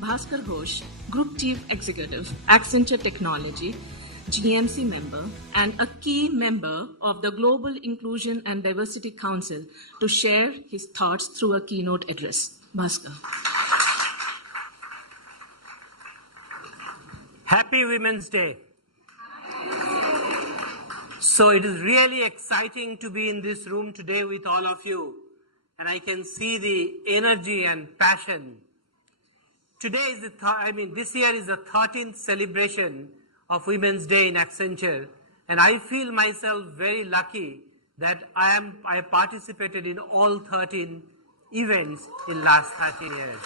Bhaskar Ghosh, Group Chief Executive, Accenture Technology, GMC member, and a key member of the Global Inclusion and Diversity Council, to share his thoughts through a keynote address. Bhaskar. Happy Women's Day. So it is really exciting to be in this room today with all of you, and I can see the energy and passion. Today is this year is the 13th celebration of Women's Day in Accenture, and I feel myself very lucky that I participated in all 13 events in last 13 years.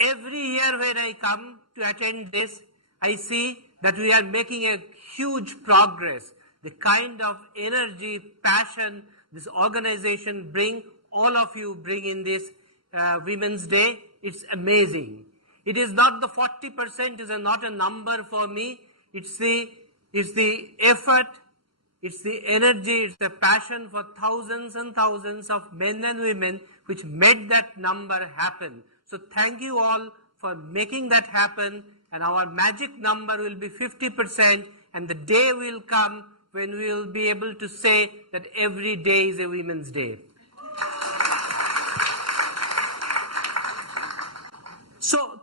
Every year when I come to attend this, I see that we are making a huge progress. The kind of energy, passion this organization all of you bring in this Women's Day, it's amazing. It is not the 40%, is not a number for me. It's the effort, it's the energy, it's the passion for thousands and thousands of men and women which made that number happen. So thank you all for making that happen, and our magic number will be 50%, and the day will come when we will be able to say that every day is a Women's Day. So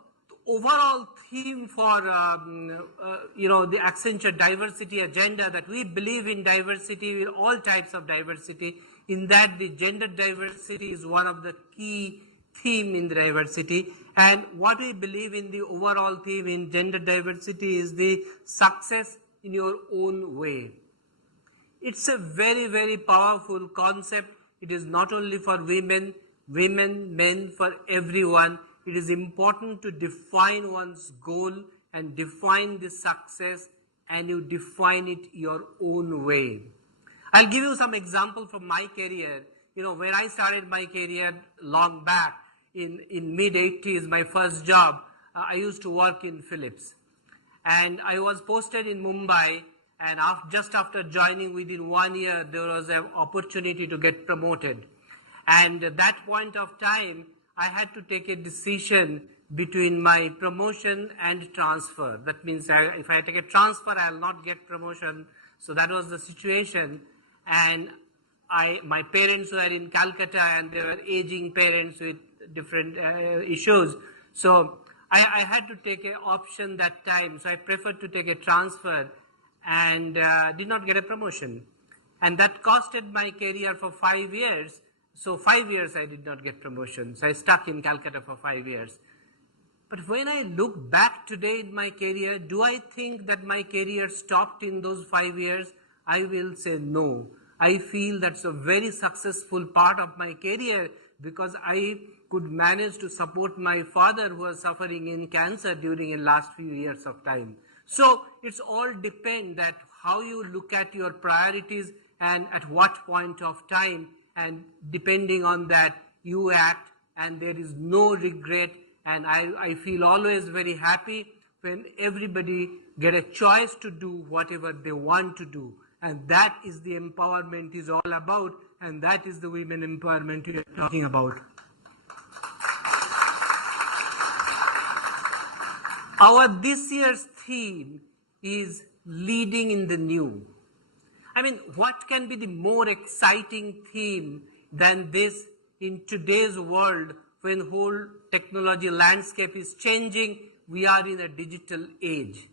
overall theme for the Accenture diversity agenda, that we believe in diversity, all types of diversity. In that, the gender diversity is one of the key theme in the diversity, and what we believe in the overall theme in gender diversity is the success in your own way. It's a very, very powerful concept. It is not only for women, men, for everyone. It is important to define one's goal and define the success, and you define it your own way. I'll give you some example from my career. When I started my career long back in mid-80s, my first job, I used to work in Philips. And I was posted in Mumbai, and just after joining, within 1 year, there was an opportunity to get promoted. And at that point of time, I had to take a decision between my promotion and transfer. That means if I take a transfer, I will not get promotion. So that was the situation. And my parents were in Calcutta, and they were aging parents with different issues. So I had to take an option that time. So I preferred to take a transfer and did not get a promotion. And that costed my career for 5 years. So 5 years I did not get promotion. So I stuck in Calcutta for 5 years. But when I look back today in my career, do I think that my career stopped in those 5 years? I will say no. I feel that's a very successful part of my career, because I could manage to support my father, who was suffering in cancer during the last few years of time. So it's all depend that how you look at your priorities and at what point of time, and depending on that you act, and there is no regret. And I feel always very happy when everybody get a choice to do whatever they want to do. And that is the empowerment is all about, and that is the women empowerment we are talking about. Our this year's theme is leading in the new. What can be the more exciting theme than this in today's world, when whole technology landscape is changing? We are in a digital age.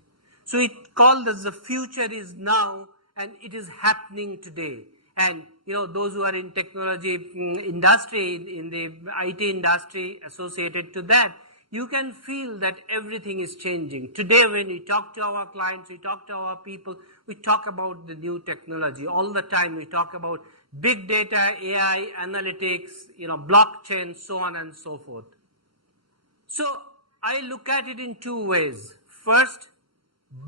So it called as the future is now, and it is happening today. And those who are in technology industry, in the IT industry associated to that, you can feel that everything is changing. Today, when we talk to our clients, we talk to our people, we talk about the new technology. All the time we talk about big data, AI, analytics, blockchain, so on and so forth. So I look at it in two ways. First,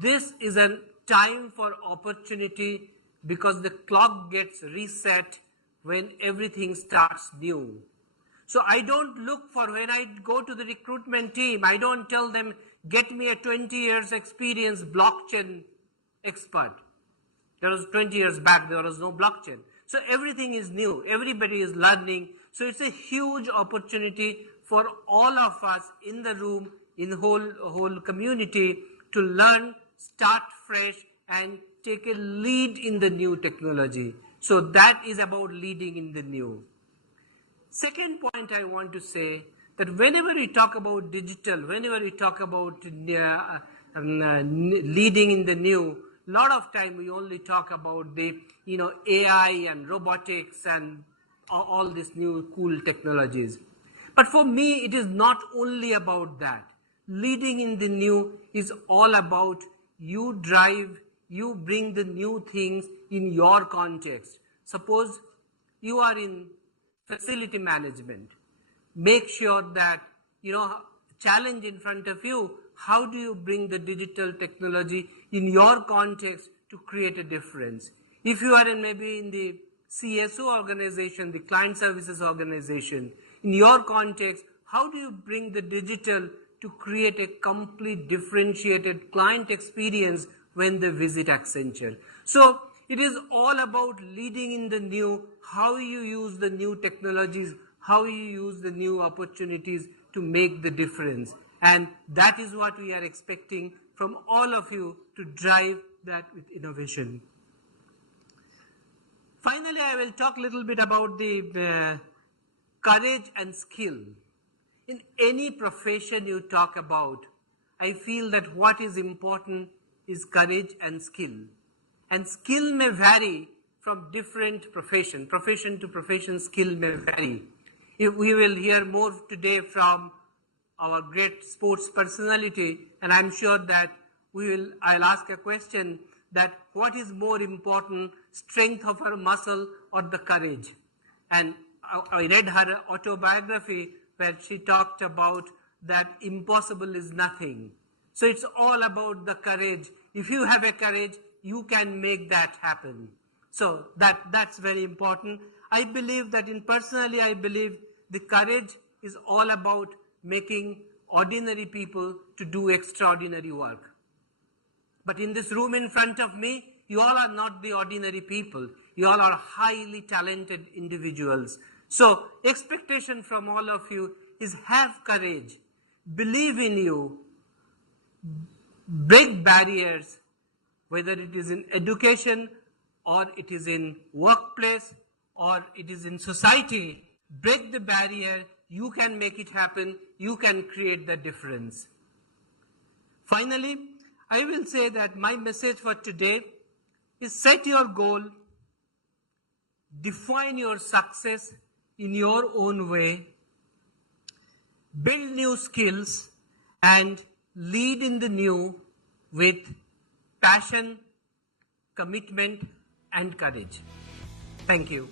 this is a time for opportunity, because the clock gets reset when everything starts new. So I don't look for, when I go to the recruitment team, I don't tell them, get me a 20 years experience blockchain expert. There was 20 years back, there was no blockchain. So everything is new. Everybody is learning. So it's a huge opportunity for all of us in the room, in the whole community, to learn, start fresh, and take a lead in the new technology. So that is about leading in the new. Second point I want to say, that whenever we talk about digital, whenever we talk about leading in the new, a lot of time we only talk about the AI and robotics and all these new cool technologies. But for me, it is not only about that. Leading in the new is all about you bring the new things in your context. Suppose you are in facility management. Make sure that, challenge in front of you, how do you bring the digital technology in your context to create a difference? If you are maybe in the CSO organization, the client services organization, in your context, how do you bring the digital to create a complete differentiated client experience when they visit Accenture? So it is all about leading in the new, how you use the new technologies, how you use the new opportunities to make the difference. And that is what we are expecting from all of you, to drive that with innovation. Finally, I will talk a little bit about the courage and skill. In any profession you talk about, I feel that what is important is courage and skill. And skill may vary from different profession to profession, skill may vary. We will hear more today from our great sports personality, and I'm sure that I'll ask a question that what is more important, strength of her muscle or the courage? And I read her autobiography where she talked about that impossible is nothing. So it's all about the courage. If you have a courage, you can make that happen. So that's very important. I believe that personally, I believe the courage is all about making ordinary people to do extraordinary work. But in this room in front of me, you all are not the ordinary people. You all are highly talented individuals. So expectation from all of you is have courage, believe in you, break barriers, whether it is in education or it is in workplace or it is in society. Break the barrier, you can make it happen, you can create the difference. Finally, I will say that my message for today is set your goal, define your success in your own way, build new skills, and lead in the new with passion, commitment, and courage. Thank you.